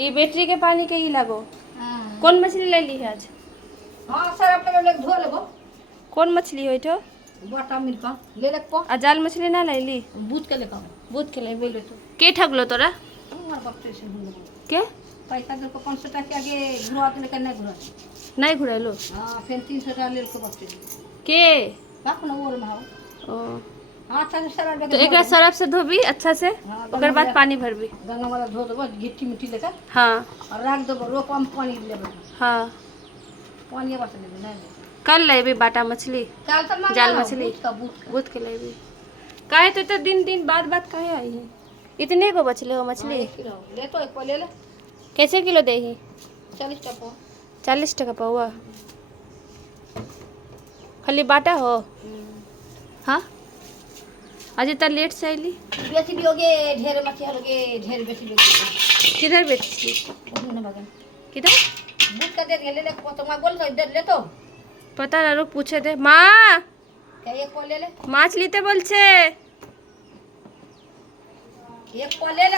ये बैटरी के पानी के ही लगो। हां कौन मछली ले ली है आज? हां सर अपने लोग धो लेबो। कौन मछली हो तो? बाटा मिल का ले ले को आ जाल मछली ना ले ली? बूझ के ले का बूथ के ले भी। बोले तो के ठगलो तोरा? हमार बक्ते से हम लोग के पैसा दे को 500 टका के आगे घुरा के लेकर नहीं घुरा। नहीं घुरालो? हां फिर 300 टका ले को बक्ते के का कोन और में हो। ओ हां अच्छा से सरल तो एक सरफ से धोबी अच्छा से, हाँ, ओकर बाद पानी भरबी। गंगा वाला धो देबो गिट्टी मिट्टी लेकर हाँ और रख देबो रोपा में पानी लेबो। हाँ पानी बस लेबो नहीं कल लेबी बाटा मछली, काल तक ना जाल मछली बूझ बूथ के लेबी। काहे तो दिन दिन बाद काहे आई है? इतने को बचले हो मछली? ले तो एक ले ले कैसे किलो दे ही? 40 टका 40 टका पौवा। खाली बाटा हो? हाँ आज इतना लेट से आईली? बेसी लोगे ढेर मछली लोगे ढेर बेसी लोगे किधर बेची? न बगन किधर? बूझ का दे ले ले को तो मैं बोल तो दे ले तो पता ना, रुक पूछे दे। माँ क्या एक को ले ले माछ लीते बोलছে। एक को ले ले